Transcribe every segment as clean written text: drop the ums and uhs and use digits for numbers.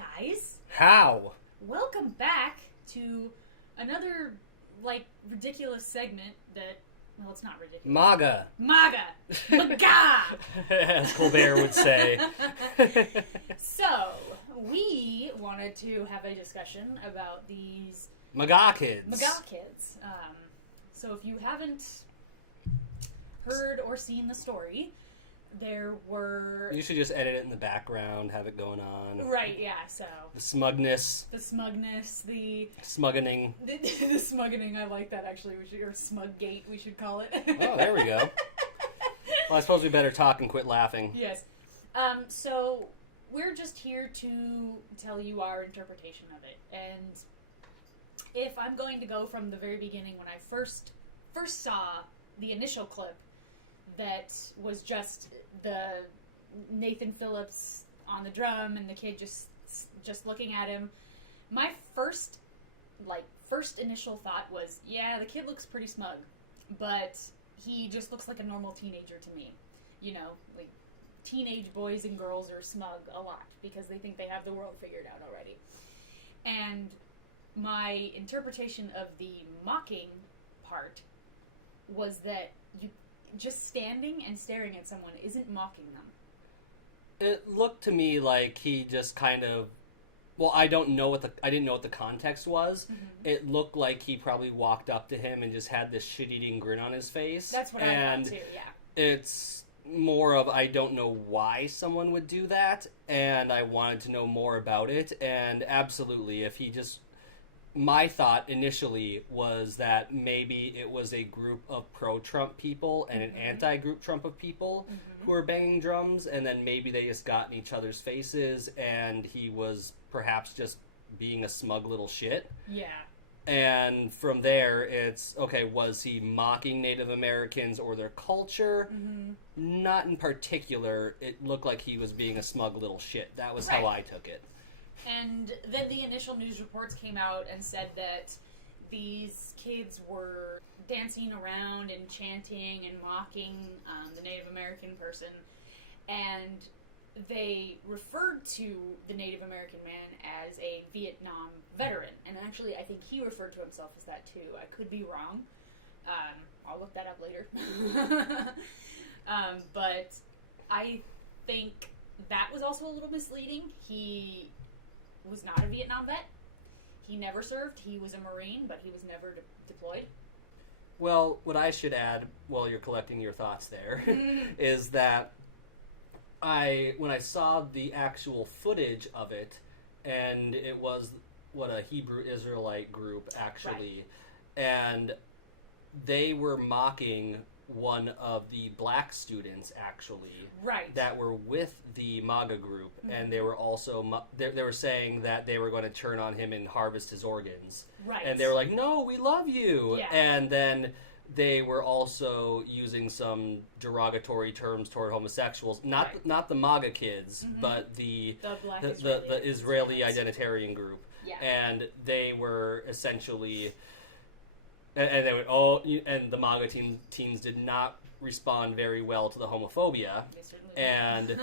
guys? How? Welcome back to another, ridiculous segment that, well, it's not ridiculous. MAGA. MAGA! As Colbert would say. So, we wanted to have a discussion about these MAGA kids. MAGA kids. So if you haven't heard or seen the story, there were... You should just edit it in the background, have it going on. Right, yeah, so... The smugness. The smugness, the... Smuggening. The smuggening, I like that actually, or smuggate, we should call it. Oh, there we go. Well, I suppose we better talk and quit laughing. Yes. So, we're just here to tell you our interpretation of it. And if I'm going to go from the very beginning, when I first saw the initial clip that was just the Nathan Phillips on the drum and the kid just looking at him, my first initial thought was, yeah, the kid looks pretty smug, but he just looks like a normal teenager to me. You know, like, teenage boys and girls are smug a lot because they think they have the world figured out already. And my interpretation of the mocking part was that you just standing and staring at someone isn't mocking them. It looked to me like he just kind of... Well, I didn't know what the context was. Mm-hmm. It looked like he probably walked up to him and just had this shit-eating grin on his face. That's what I thought too, yeah. It's more of, I don't know why someone would do that, and I wanted to know more about it, and absolutely, if he just... My thought initially was that maybe it was a group of pro-Trump people and an anti-group Trump of people who were banging drums, and then maybe they just got in each other's faces, and he was perhaps just being a smug little shit. Yeah. And from there, it's, okay, was he mocking Native Americans or their culture? Mm-hmm. Not in particular. It looked like he was being a smug little shit. That was how I took it. And then the initial news reports came out and said that these kids were dancing around and chanting and mocking the Native American person. And they referred to the Native American man as a Vietnam veteran. And actually, I think he referred to himself as that too. I could be wrong. I'll look that up later. But I think that was also a little misleading. He was not a Vietnam vet. He never served. He was a Marine, but he was never deployed. Well, what I should add, while you're collecting your thoughts there, is that when I saw the actual footage of it, and it was a Hebrew Israelite group, actually, and they were mocking one of the black students, actually, that were with the MAGA group, and they were also they were saying that they were going to turn on him and harvest his organs, and they were like, "No, we love you," and then they were also using some derogatory terms toward homosexuals, not the MAGA kids, but the Israeli identitarian group, and they were essentially. And they would and the MAGA teams did not respond very well to the homophobia. And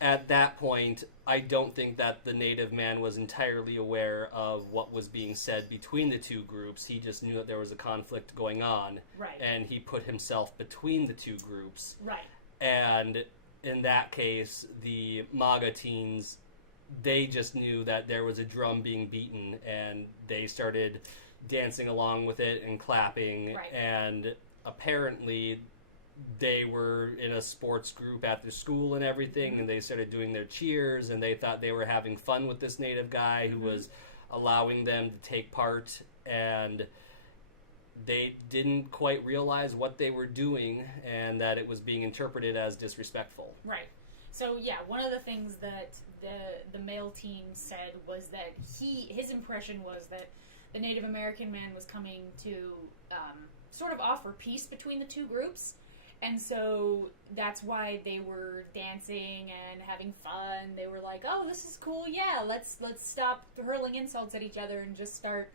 at that point, I don't think that the native man was entirely aware of what was being said between the two groups. He just knew that there was a conflict going on. And he put himself between the two groups. And in that case, the MAGA teens, they just knew that there was a drum being beaten, and they started dancing along with it and clapping, and apparently they were in a sports group at their school and everything, and they started doing their cheers, and they thought they were having fun with this native guy who was allowing them to take part, and they didn't quite realize what they were doing and that it was being interpreted as disrespectful. So yeah, one of the things that the male team said was that his impression was that the Native American man was coming to sort of offer peace between the two groups, and so that's why they were dancing and having fun. They were like, "Oh, this is cool! Yeah, let's stop hurling insults at each other and just start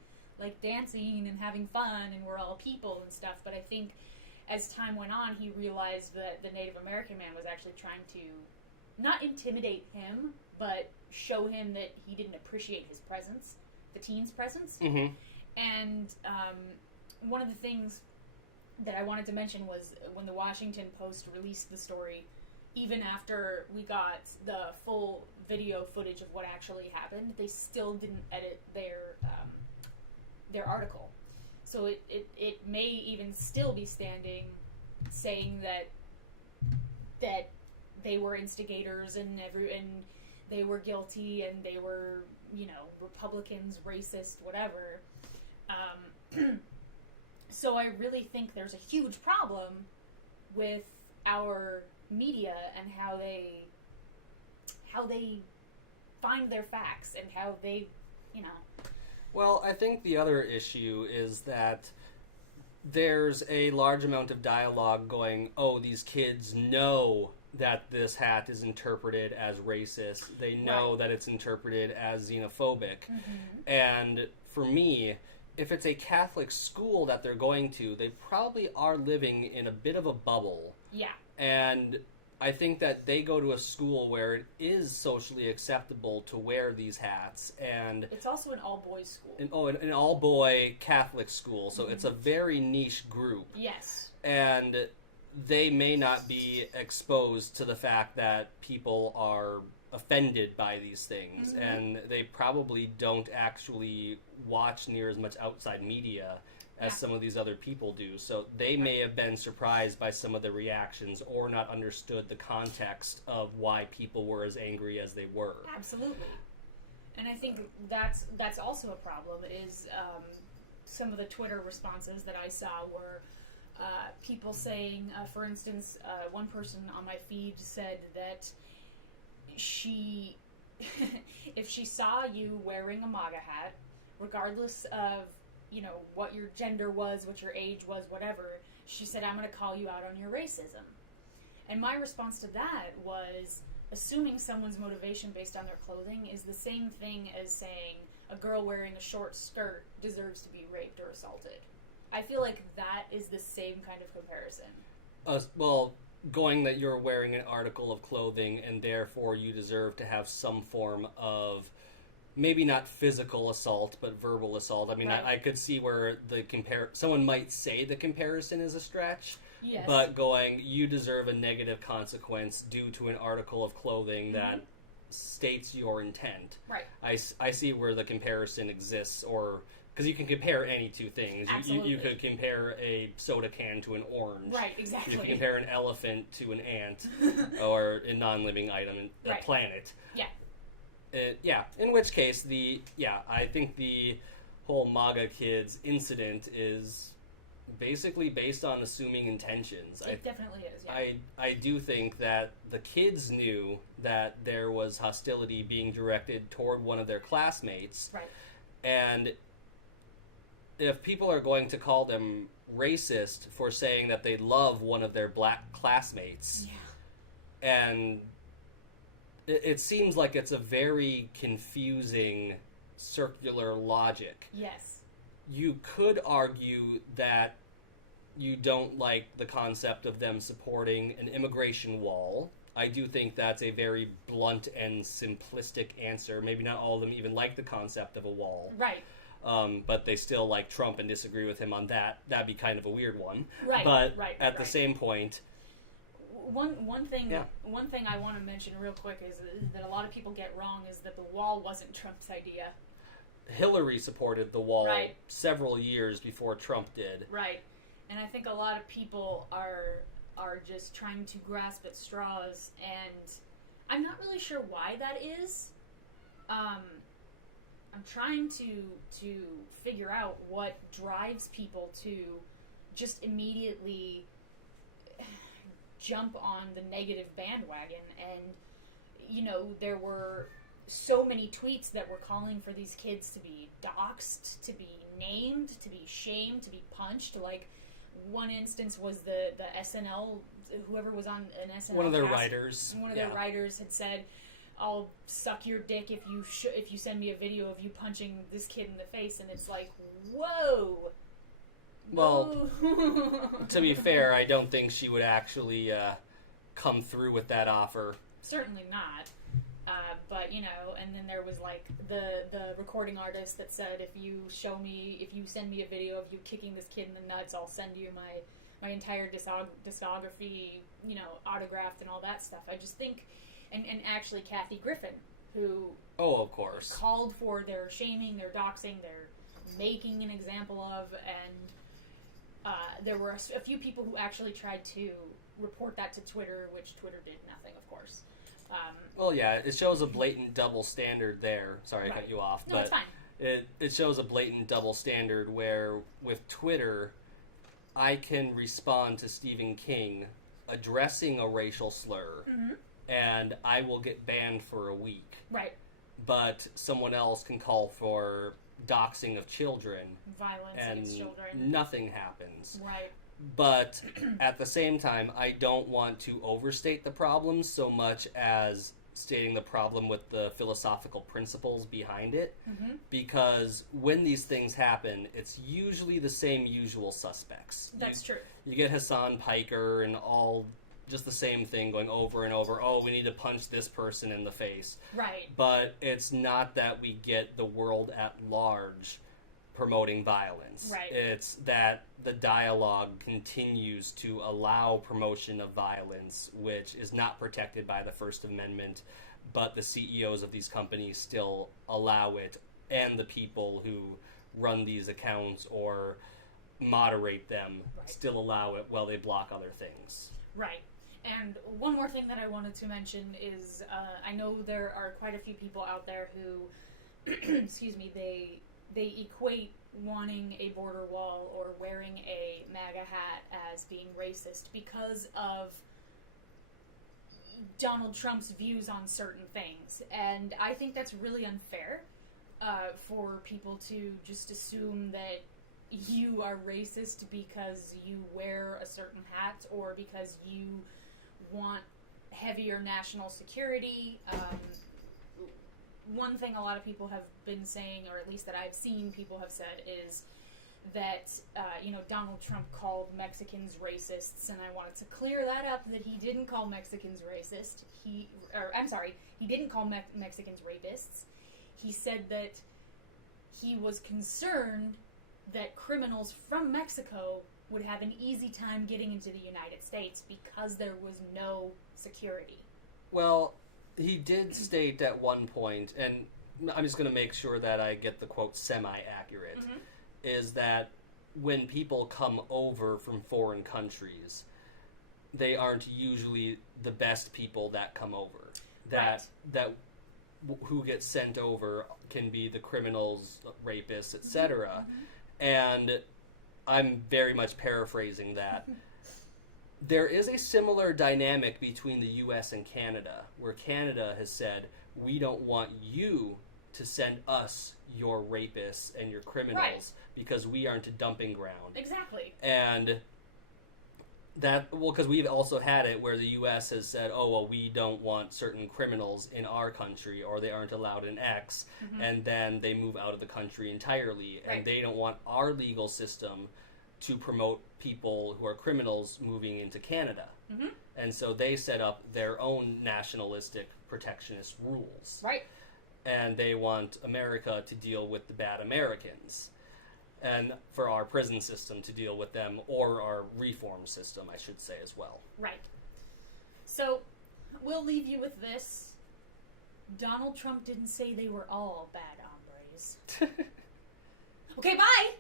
dancing and having fun, and we're all people and stuff." But I think as time went on, he realized that the Native American man was actually trying to not intimidate him, but show him that he didn't appreciate his presence, the teen's presence. Mm-hmm. And one of the things that I wanted to mention was when the Washington Post released the story, even after we got the full video footage of what actually happened, they still didn't edit their article. So it may even still be standing, saying that they were instigators and they were guilty and they were, Republicans, racist, whatever. So I really think there's a huge problem with our media and how they find their facts and how they, Well, I think the other issue is that there's a large amount of dialogue going, oh, these kids know that this hat is interpreted as racist. They know that it's interpreted as xenophobic. Mm-hmm. And for me, if it's a Catholic school that they're going to, they probably are living in a bit of a bubble. Yeah. And I think that they go to a school where it is socially acceptable to wear these hats, and it's also an all-boys school. An all-boy Catholic school, so it's a very niche group. Yes. And they may not be exposed to the fact that people are offended by these things, and they probably don't actually watch near as much outside media as some of these other people do. So they may have been surprised by some of the reactions or not understood the context of why people were as angry as they were. Absolutely. And I think that's also a problem, is some of the Twitter responses that I saw were people saying, for instance, one person on my feed said that if she saw you wearing a MAGA hat, regardless of what your gender was, what your age was, whatever, she said, I'm going to call you out on your racism. And my response to that was, assuming someone's motivation based on their clothing is the same thing as saying a girl wearing a short skirt deserves to be raped or assaulted. I feel like that is the same kind of comparison. Well, going that you're wearing an article of clothing and therefore you deserve to have some form of, maybe not physical assault, but verbal assault. I mean, I could see where someone might say the comparison is a stretch, yes. But going, you deserve a negative consequence due to an article of clothing that states your intent. Right. I see where the comparison exists, or because you can compare any two things. You could compare a soda can to an orange. Right, exactly. You can compare an elephant to an ant, or a non-living item, a planet. Yeah. In which case, I think the whole MAGA kids incident is basically based on assuming intentions. It definitely is, yeah. I do think that the kids knew that there was hostility being directed toward one of their classmates. Right. And if people are going to call them racist for saying that they love one of their black classmates, and it seems like it's a very confusing circular logic. Yes. You could argue that you don't like the concept of them supporting an immigration wall. I do think that's a very blunt and simplistic answer. Maybe not all of them even like the concept of a wall. Right. But they still like Trump and disagree with him on that. That'd be kind of a weird one. Right. But at the same point, One thing I want to mention real quick is that a lot of people get wrong is that the wall wasn't Trump's idea. Hillary supported the wall several years before Trump did. Right. And I think a lot of people are just trying to grasp at straws, and I'm not really sure why that is. I'm trying to figure out what drives people to just immediately jump on the negative bandwagon. And there were so many tweets that were calling for these kids to be doxxed, to be named, to be shamed, to be punched. Like, one instance was the SNL, whoever was on an SNL one of their cast, writers. One of their writers had said, I'll suck your dick if you send me a video of you punching this kid in the face. And it's like, whoa. Well, to be fair, I don't think she would actually come through with that offer. Certainly not. but, you know, and then there was, like, the recording artist that said, if you send me a video of you kicking this kid in the nuts, I'll send you my entire discography, you know, autographed and all that stuff. I just think, and actually Kathy Griffin, who... Oh, of course. Called for their shaming, their doxing, their making an example of, and there were a few people who actually tried to report that to Twitter, which Twitter did nothing, of course. Well, yeah, it shows a blatant double standard there. Sorry, I cut you off. No, but it's fine. It shows a blatant double standard where, with Twitter, I can respond to Stephen King addressing a racial slur, and I will get banned for a week. Right. But someone else can call for doxing of children. Violence against children. Nothing happens. Right. But at the same time, I don't want to overstate the problem so much as stating the problem with the philosophical principles behind it. Because when these things happen, it's usually the same usual suspects. That's true. You get Hassan Piker and all just the same thing going over and over. Oh, we need to punch this person in the face. Right. But it's not that we get the world at large promoting violence. Right. It's that the dialogue continues to allow promotion of violence, which is not protected by the First Amendment, but the CEOs of these companies still allow it, and the people who run these accounts or moderate them still allow it while they block other things. Right. And one more thing that I wanted to mention is I know there are quite a few people out there who, excuse me, they equate wanting a border wall or wearing a MAGA hat as being racist because of Donald Trump's views on certain things. And I think that's really unfair for people to just assume that you are racist because you wear a certain hat or because you want heavier national security. One thing a lot of people have been saying, or at least that I've seen people have said, is that, Donald Trump called Mexicans racists, and I wanted to clear that up, that he didn't call Mexicans racist. He didn't call Mexicans rapists. He said that he was concerned that criminals from Mexico would have an easy time getting into the United States because there was no security. Well, he did state at one point, and I'm just going to make sure that I get the quote semi-accurate, is that when people come over from foreign countries, they aren't usually the best people that come over. That who get sent over can be the criminals, rapists, etc. And I'm very much paraphrasing that. There is a similar dynamic between the U.S. and Canada, where Canada has said, we don't want you to send us your rapists and your criminals because we aren't a dumping ground. Exactly. And that, well, because we've also had it where the U.S. has said, oh, well, we don't want certain criminals in our country, or they aren't allowed in X, and then they move out of the country entirely, and they don't want our legal system to promote people who are criminals moving into Canada. And so they set up their own nationalistic protectionist rules. Right. And they want America to deal with the bad Americans, and for our prison system to deal with them, or our reform system, I should say, as well. Right. So, we'll leave you with this. Donald Trump didn't say they were all bad hombres. Okay, bye!